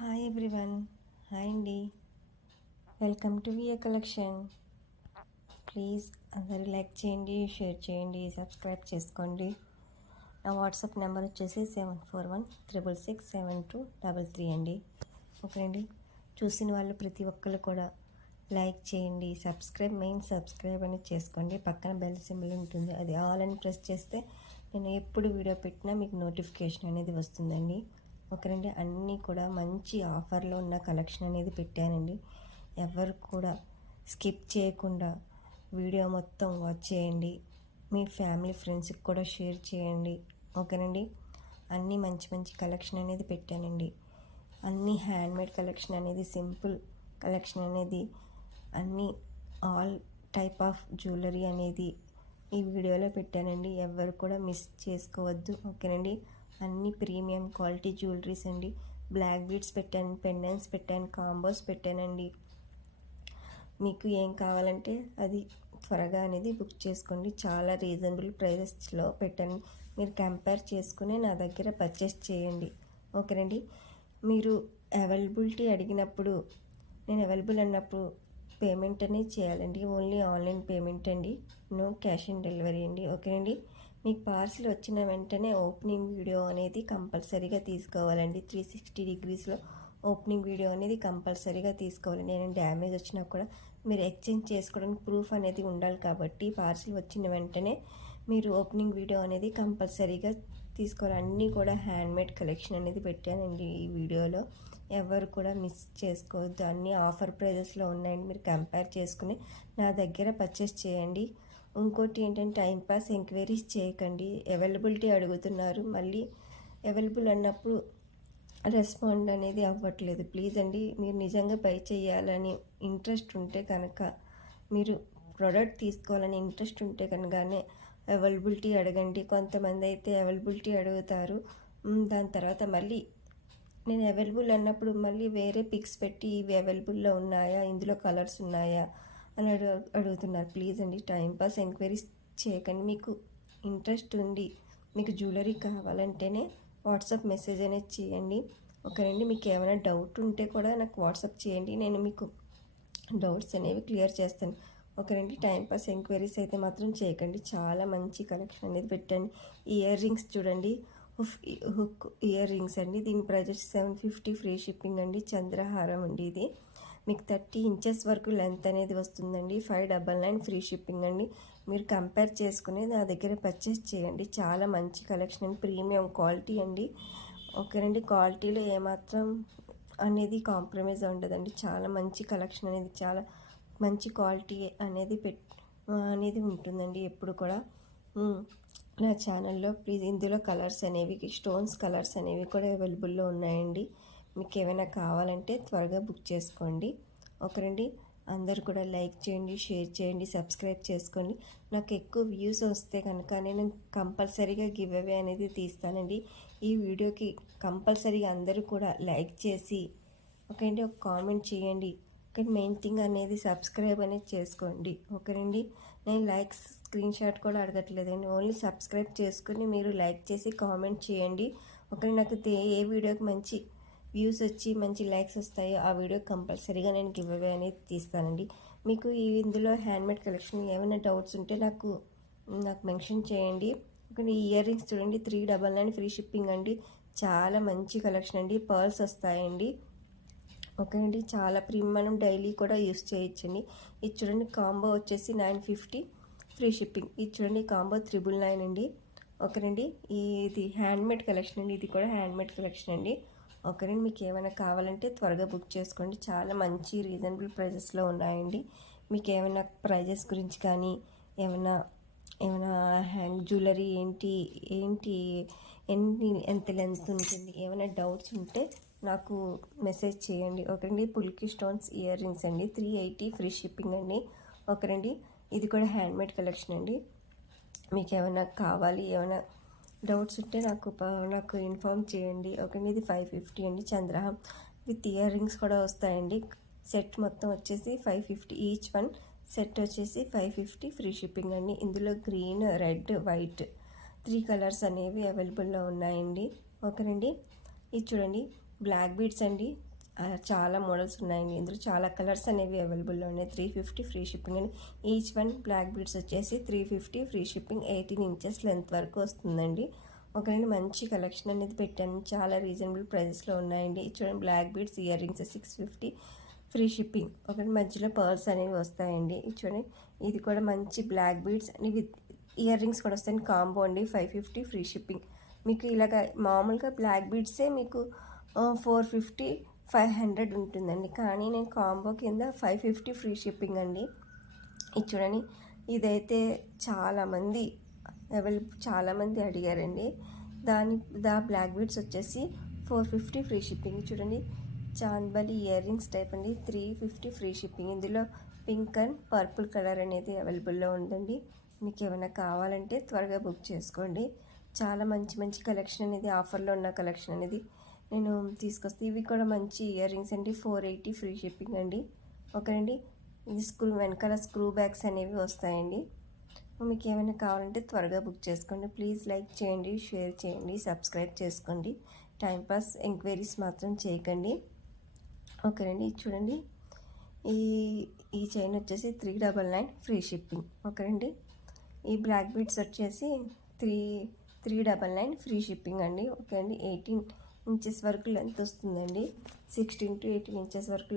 Hi everyone, hi అండి. Welcome to VA collection. Please అందరూ like చేయండి, షేర్ చేయండి, సబ్స్క్రైబ్ చేసుకోండి. నా వాట్సాప్ నెంబర్ వచ్చేసి 7416667233 అండి. ఓకే అండి, చూసిన వాళ్ళు ప్రతి ఒక్కరు కూడా లైక్ చేయండి, సబ్స్క్రైబ్ అనేది చేసుకోండి. పక్కన బెల్ సింబల్ ఉంటుంది, అది ఆల్ అని ప్రెస్ చేస్తే నేను ఎప్పుడు వీడియో పెట్టినా మీకు నోటిఫికేషన్ అనేది వస్తుందండి. ఓకేనండి, అన్నీ కూడా మంచి ఆఫర్లో ఉన్న కలెక్షన్ అనేది పెట్టానండి. ఎవరు కూడా స్కిప్ చేయకుండా వీడియో మొత్తం వాచ్ చేయండి. మీ ఫ్యామిలీ ఫ్రెండ్స్కి కూడా షేర్ చేయండి. ఓకేనండి, అన్నీ మంచి మంచి కలెక్షన్ అనేది పెట్టానండి. అన్నీ హ్యాండ్మేడ్ కలెక్షన్ అనేది, సింపుల్ కలెక్షన్ అనేది, అన్నీ ఆల్ టైప్ ఆఫ్ జ్యువెలరీ అనేది ఈ వీడియోలో పెట్టానండి. ఎవరు కూడా మిస్ చేసుకోవద్దు. ఓకేనండి, అన్ని ప్రీమియం క్వాలిటీ జ్యువెలరీస్ అండి. బ్లాక్ బీడ్స్ పెట్టాను, పెండెంట్స్ పెట్టాను, కాంబోస్ పెట్టానండి. మీకు ఏం కావాలంటే అది త్వరగా అనేది బుక్ చేసుకోండి. చాలా రీజనబుల్ ప్రైజెస్లో పెట్టాను. మీరు కంపేర్ చేసుకుని నా దగ్గర పర్చేస్ చేయండి. ఓకేనండి, మీరు అవైలబిలిటీ అడిగినప్పుడు, నేను అవైలబుల్ అన్నప్పుడు పేమెంట్ అనేది చేయాలండి. ఓన్లీ ఆన్లైన్ పేమెంట్ అండి, నో క్యాష్ ఆన్ డెలివరీ అండి. ఓకేనండి, మీకు పార్సిల్ వచ్చిన వెంటనే ఓపెనింగ్ వీడియో అనేది కంపల్సరీగా తీసుకోవాలండి. 360 డిగ్రీస్లో ఓపెనింగ్ వీడియో అనేది కంపల్సరీగా తీసుకోవాలి. నేను డ్యామేజ్ వచ్చినా కూడా మీరు ఎక్స్చేంజ్ చేసుకోవడానికి ప్రూఫ్ అనేది ఉండాలి. కాబట్టి పార్సిల్ వచ్చిన వెంటనే మీరు ఓపెనింగ్ వీడియో అనేది కంపల్సరీగా తీసుకోవాలి. అన్నీ కూడా హ్యాండ్మేడ్ కలెక్షన్ అనేది పెట్టానండి ఈ వీడియోలో. ఎవరు కూడా మిస్ చేసుకోవద్దు. అన్నీ ఆఫర్ ప్రైజెస్లో ఉన్నాయండి. మీరు కంపేర్ చేసుకుని నా దగ్గర పర్చేస్ చేయండి. ఇంకోటి ఏంటంటే, టైంపాస్ ఎంక్వైరీస్ చేయకండి. అవైలబిలిటీ అడుగుతున్నారు, మళ్ళీ అవైలబుల్ అన్నప్పుడు రెస్పాండ్ అనేది అవ్వట్లేదు. ప్లీజ్ అండి, మీరు నిజంగా బై చేయాలని ఇంట్రెస్ట్ ఉంటే కనుక, మీరు ప్రోడక్ట్ తీసుకోవాలని ఇంట్రెస్ట్ ఉంటే కనుకనే అవైలబిలిటీ అడగండి. కొంతమంది అయితే అవైలబిలిటీ అడుగుతారు, దాని తర్వాత మళ్ళీ నేను అవైలబుల్ అన్నప్పుడు మళ్ళీ వేరే పిక్స్ పెట్టి ఇవి అవైలబుల్లో ఉన్నాయా, ఇందులో కలర్స్ ఉన్నాయా అని అడుగుతున్నారు. ప్లీజ్ అండి, టైంపాస్ ఎంక్వైరీస్ చేయకండి. మీకు ఇంట్రెస్ట్ ఉంది, మీకు జ్యువెలరీ కావాలంటేనే వాట్సాప్ మెసేజ్ అనేది చేయండి. ఓకేనండి, మీకు ఏమైనా డౌట్ ఉంటే కూడా నాకు వాట్సాప్ చేయండి, నేను మీకు డౌట్స్ అనేవి క్లియర్ చేస్తాను. ఓకేనండి, టైంపాస్ ఎంక్వైరీస్ అయితే మాత్రం చేయకండి. చాలా మంచి కలెక్షన్ అనేది పెట్టండి. ఇయర్ రింగ్స్ చూడండి, హుక్ ఇయర్ రింగ్స్ అండి. దీని ప్రైజెస్ 750, ఫ్రీ షిప్పింగ్ అండి. చంద్రహారం అండి. ఇది మీకు 30 ఇంచెస్ వరకు లెంత్ అనేది వస్తుందండి. 599 ఫ్రీ షిప్పింగ్ అండి. మీరు కంపేర్ చేసుకుని నా దగ్గర పర్చేస్ చేయండి. చాలా మంచి కలెక్షన్ అండి, ప్రీమియం క్వాలిటీ అండి. ఓకేనండి, క్వాలిటీలో ఏమాత్రం అనేది కాంప్రమైజ్ ఉండదండి. చాలా మంచి కలెక్షన్ అనేది, చాలా మంచి క్వాలిటీ అనేది ఉంటుందండి ఎప్పుడు కూడా. నా ఛానల్లో ప్లీజ్, ఇందులో కలర్స్ అనేవి, స్టోన్స్ కలర్స్ అనేవి కూడా అవైలబుల్లో ఉన్నాయండి. మీకు ఏమైనా కావాలంటే త్వరగా బుక్ చేసుకోండి. ఓకేనండి, అందరు కూడా లైక్ చేయండి, షేర్ చేయండి, సబ్స్క్రైబ్ చేసుకోండి. నాకు ఎక్కువ వ్యూస్ వస్తే కనుక నేను కంపల్సరీగా గివ్ అవే అనేది తీస్తానండి. ఈ వీడియోకి కంపల్సరీగా అందరూ కూడా లైక్ చేసి, ఓకేనండి, ఒక కామెంట్ చేయండి. ఓకే, మెయిన్ థింగ్ అనేది సబ్స్క్రైబ్ అనేది చేసుకోండి. ఓకేనండి, నేను లైక్స్ స్క్రీన్ షాట్ కూడా అడగట్లేదండి, ఓన్లీ సబ్స్క్రైబ్ చేసుకుని మీరు లైక్ చేసి కామెంట్ చేయండి. ఓకే, నాకు ఏ వీడియోకి మంచి వ్యూస్ వచ్చి మంచి లైక్స్ వస్తాయో ఆ వీడియో కంపల్సరీగా నేను గివ్ అవే అనేది తీస్తానండి. మీకు ఇందులో హ్యాండ్మేడ్ కలెక్షన్ ఏమైనా డౌట్స్ ఉంటే నాకు మెన్షన్ చేయండి. ఓకే, ఈ ఇయర్ రింగ్స్ చూడండి, 399 ఫ్రీ షిప్పింగ్ అండి. చాలా మంచి కలెక్షన్ అండి. పర్ల్స్ వస్తాయండి. ఓకే అండి, చాలా మనం డైలీ కూడా యూస్ చేయొచ్చండి. ఇది చూడండి, కాంబో వచ్చేసి 950 ఫ్రీ షిప్పింగ్. ఇది చూడండి, కాంబో 999 అండి. ఓకేనండి, ఇది హ్యాండ్మేడ్ కలెక్షన్ అండి. ఇది కూడా హ్యాండ్మేడ్ కలెక్షన్ అండి. ఓకేనండి, మీకు ఏమైనా కావాలంటే త్వరగా బుక్ చేసుకోండి. చాలా మంచి రీజనబుల్ ప్రైజెస్లో ఉన్నాయండి. మీకు ఏమైనా ప్రైజెస్ గురించి కానీ, ఏమైనా హ్యాండ్ జ్యువెలరీ ఏంటి ఎంత లెంత్ ఉంటుంది, ఏమైనా డౌట్స్ ఉంటే నాకు మెసేజ్ చేయండి. ఓకేనండి, పుల్కి స్టోన్స్ ఇయర్ రింగ్స్ అండి, 380 ఫ్రీ షిప్పింగ్ అండి. ఓకేనండి, ఇది కూడా హ్యాండ్మేడ్ కలెక్షన్ అండి. మీకు ఏమైనా కావాలి, ఏమైనా డౌట్స్ ఉంటే నాకు ఇన్ఫామ్ చేయండి. ఓకే, ఇది 550 అండి. చంద్రహారం విత్ ఇయర్ రింగ్స్ కూడా వస్తాయండి. సెట్ మొత్తం వచ్చేసి 550 ఈచ్ వన్. సెట్ వచ్చేసి 550 ఫ్రీ షిప్పింగ్ అండి. ఇందులో గ్రీన్, రెడ్, వైట్ 3 కలర్స్ అనేవి అవైలబుల్లో ఉన్నాయండి. ఓకేనండి, ఇది చూడండి, బ్లాక్ బీడ్స్ అండి. చాలా మోడల్స్ ఉన్నాయండి. ఇందులో చాలా కలర్స్ అనేవి అవైలబుల్లో ఉన్నాయి. 350 ఫ్రీ షిప్పింగ్ అండి. ఈచ్ వన్ బ్లాక్ బీడ్స్ వచ్చేసి 350 ఫ్రీ షిప్పింగ్. 18 ఇంచెస్ లెంత్ వరకు వస్తుందండి. ఒకరండి మంచి కలెక్షన్ అనేది పెట్టాను. చాలా రీజనబుల్ ప్రైజెస్లో ఉన్నాయండి. చూడండి black beads ear rings 650 free shipping. ఒకటి మధ్యలో పర్ల్స్ అనేవి వస్తాయండి. చూడండి ఇది కూడా మంచి బ్లాక్ బీడ్స్ అని విత్ ఇయర్ రింగ్స్ కూడా వస్తాయండి. కాంబో అండి 550 ఫ్రీ షిప్పింగ్. మీకు ఇలాగ మామూలుగా బ్లాక్ బీడ్సే మీకు 450 500 ఉంటుందండి. కానీ నేను కాంబో కింద 550 ఫ్రీ షిప్పింగ్ అండి. ఇది చూడండి ఇదైతే చాలామంది అడిగారండి. బ్లాక్ బీడ్స్ వచ్చేసి 450 ఫ్రీ షిప్పింగ్. చూడండి చాంద్బలి ఇయర్ రింగ్స్ టైప్ అండి. 350 ఫ్రీ షిప్పింగ్. ఇందులో పింక్ అండ్ పర్పుల్ కలర్ అనేది అవైలబుల్లో ఉందండి. మీకు ఏమైనా కావాలంటే త్వరగా బుక్ చేసుకోండి. చాలా మంచి కలెక్షన్ అనేది ఆఫర్లో ఉన్న కలెక్షన్ అనేది నేను తీసుకొస్తే ఇవి కూడా మంచి ఇయర్ రింగ్స్ అండి. 480 ఫ్రీ షిప్పింగ్ అండి. ఓకేనండి. ఇది వెనకాల స్క్రూ బ్యాగ్స్ అనేవి వస్తాయండి. మీకు ఏమైనా కావాలంటే త్వరగా బుక్ చేసుకోండి. ప్లీజ్ లైక్ చేయండి, షేర్ చేయండి, సబ్స్క్రైబ్ చేసుకోండి. టైంపాస్ ఎంక్వైరీస్ మాత్రం చేయకండి. ఓకేనండి. చూడండి ఈ చైన్ వచ్చేసి 399 ఫ్రీ షిప్పింగ్. ఓకేనండి. ఈ బ్లాక్ బీడ్స్ వచ్చేసి 399 ఫ్రీ షిప్పింగ్ అండి. ఓకే అండి. 18 ఇంచెస్ వరకు లెంత్ వస్తుందండి. 16 to 18 ఇంచెస్ వరకు